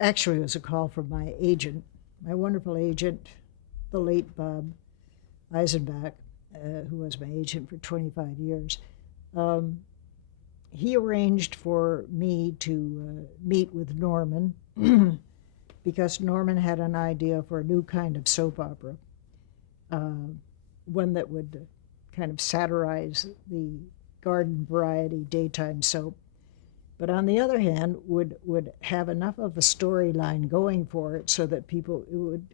Actually, it was a call from my agent, my wonderful agent, the late Bob Eisenbach, who was my agent for 25 years. Um, he arranged for me to meet with Norman because Norman had an idea for a new kind of soap opera, uh, one that would kind of satirize the garden variety daytime soap, but on the other hand would have enough of a storyline going for it so that people it would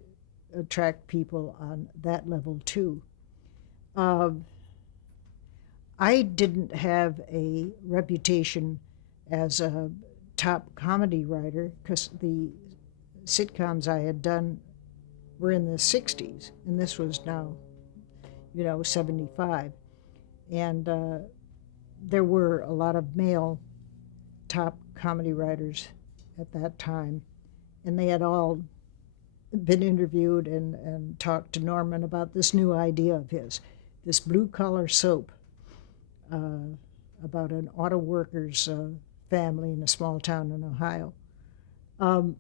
attract people on that level too. Um, I didn't have a reputation as a top comedy writer because the sitcoms I had done were in the 60s, and this was now, 75. And there were a lot of male top comedy writers at that time, and they had all been interviewed and talked to Norman about this new idea of his, this blue collar soap uh, about an auto worker's family in a small town in Ohio. Um,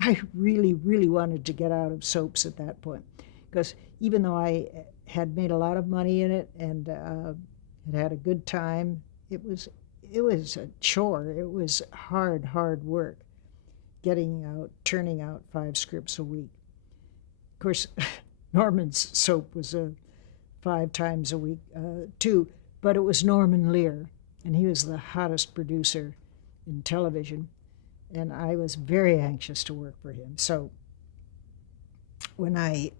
I really, really wanted to get out of soaps at that point because even though I had made a lot of money in it and had had a good time, it was it was a chore. It was hard, hard work getting out, turning out 5 scripts a week. Of course, Norman's soap was 5 times a week too, but it was Norman Lear, and he was the hottest producer in television, and I was very anxious to work for him. So when I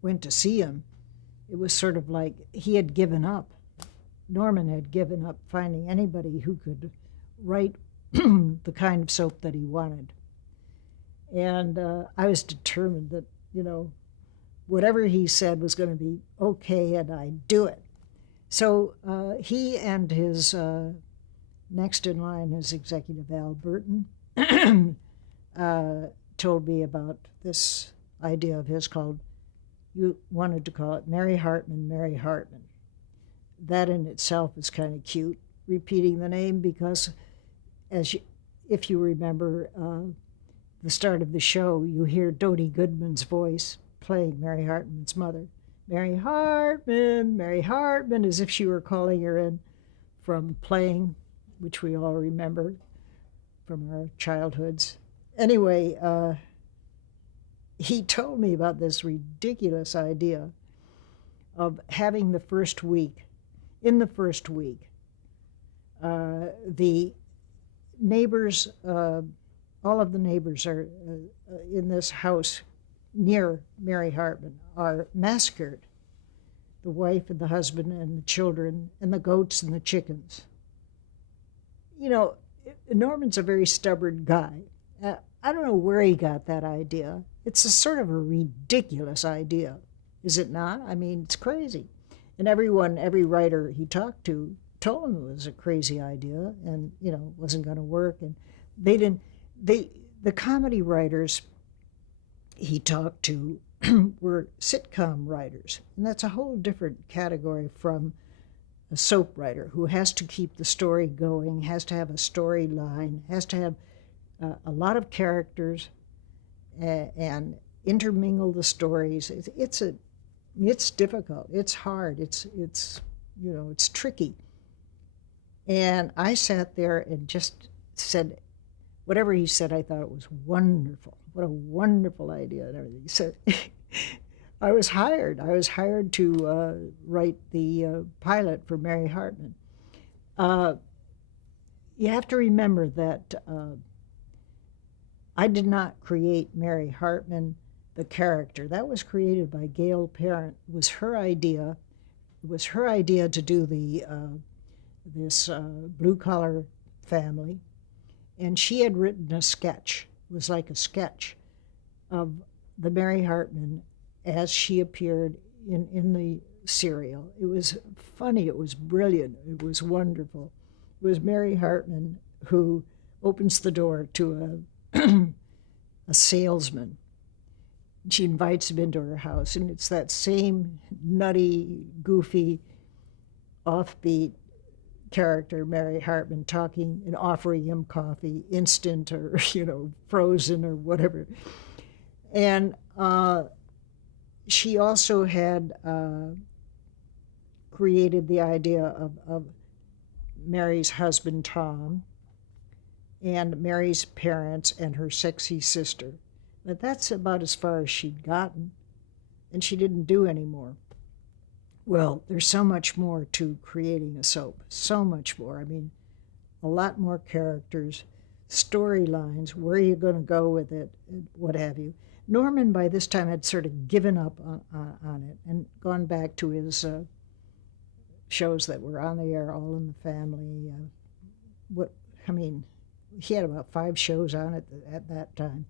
went to see him, it was sort of like he had given up. Norman had given up finding anybody who could write the kind of soap that he wanted. And I was determined that, whatever he said was going to be okay and I'd do it. So he and his next in line, his executive, Al Burton, uh, told me about this idea of his called, you wanted to call it Mary Hartman, Mary Hartman. That in itself is kind of cute, repeating the name, because as you, if you remember the start of the show, you hear Dodie Goodman's voice playing Mary Hartman's mother. Mary Hartman, as if she were calling her in from playing, which we all remember from our childhoods. Anyway, he told me about this ridiculous idea of having the first week. In the first week, the neighbors, all of the neighbors are in this house near Mary Hartman are massacred. The wife and the husband and the children and the goats and the chickens. You know, Norman's a very stubborn guy. I don't know where he got that idea. It's a sort of a ridiculous idea, is it not? I mean, it's crazy. And every writer he talked to told him it was a crazy idea and, wasn't going to work. And they didn't, the comedy writers he talked to were sitcom writers. And that's a whole different category from a soap writer who has to keep the story going, has to have a storyline, has to have a lot of characters and intermingle the stories. It's difficult. It's hard. It's tricky. And I sat there and just said, whatever he said, I thought it was wonderful. What a wonderful idea and everything. So I was hired. I was hired to write the pilot for Mary Hartman. You have to remember that I did not create Mary Hartman, the character. That was created by Gail Parent. It was her idea. It was her idea to do this blue collar family, and she had written a sketch. It was like a sketch of the Mary Hartman as she appeared in the serial. It was funny. It was brilliant. It was wonderful. It was Mary Hartman who opens the door to a salesman. She invites him into her house, and it's that same nutty, goofy, offbeat character, Mary Hartman, talking and offering him coffee, instant or, frozen or whatever. And she also had created the idea of Mary's husband, Tom, and Mary's parents and her sexy sister. But that's about as far as she'd gotten, and she didn't do any more. Well, there's so much more to creating a soap, so much more. I mean, a lot more characters, storylines, where are you going to go with it, and what have you. Norman, by this time, had sort of given up on it and gone back to his shows that were on the air, All in the Family. He had about 5 shows on it at that time.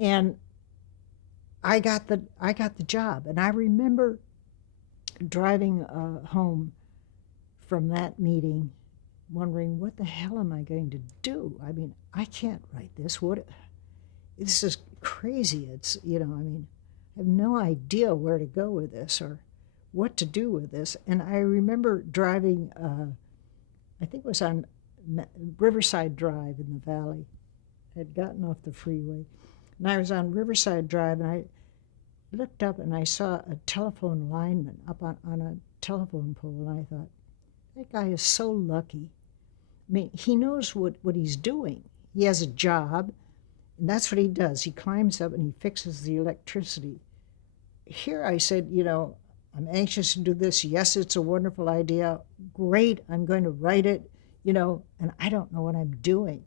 And I got the job, and I remember driving home from that meeting, wondering, what the hell am I going to do? I mean, I can't write this. This is crazy. It's I have no idea where to go with this or what to do with this. And I remember driving, I think it was on Riverside Drive in the Valley. I had gotten off the freeway, and I was on Riverside Drive, and I looked up and I saw a telephone lineman up on a telephone pole, and I thought, that guy is so lucky. I mean, he knows what he's doing. He has a job, and that's what he does. He climbs up and he fixes the electricity. Here I said, I'm anxious to do this. Yes, it's a wonderful idea. Great, I'm going to write it, and I don't know what I'm doing.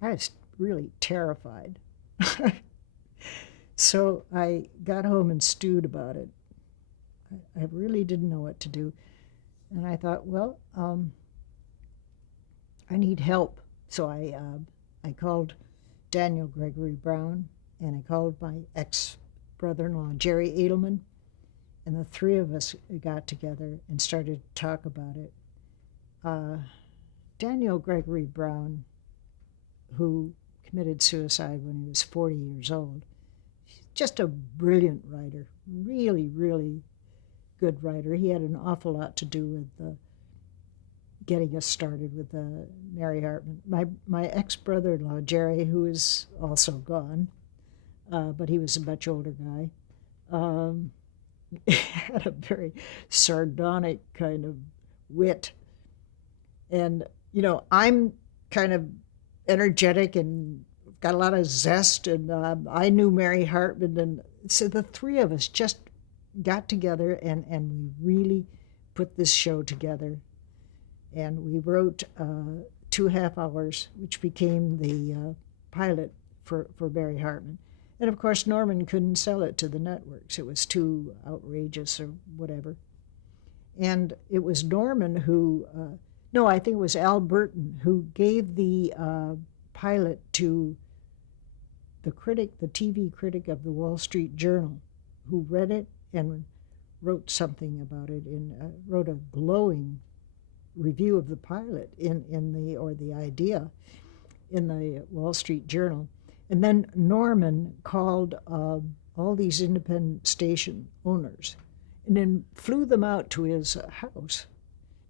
I was really terrified. So I got home and stewed about it. I really didn't know what to do. And I thought, well, I need help. So I called Daniel Gregory Brown, and I called my ex-brother-in-law, Jerry Edelman, and the 3 of us got together and started to talk about it. Daniel Gregory Brown, who committed suicide when he was 40 years old, just a brilliant writer, really, really good writer. He had an awful lot to do with getting us started with Mary Hartman. My ex-brother-in-law, Jerry, who is also gone, but he was a much older guy, had a very sardonic kind of wit. And, I'm kind of energetic and got a lot of zest, and I knew Mary Hartman, and so the 3 of us just got together and we really put this show together. And we wrote 2 half hours, which became the pilot for Mary Hartman. And of course, Norman couldn't sell it to the networks. It was too outrageous or whatever. And it was Norman who, no, I think it was Al Burton, who gave the pilot to the TV critic of the Wall Street Journal, who read it and wrote something about it, wrote a glowing review of the pilot the idea in the Wall Street Journal. And then Norman called all these independent station owners and then flew them out to his house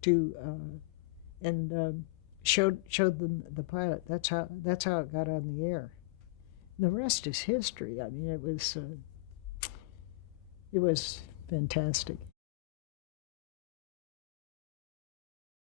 and showed them the pilot. That's how it got on the air. The rest is history. I mean, it was fantastic.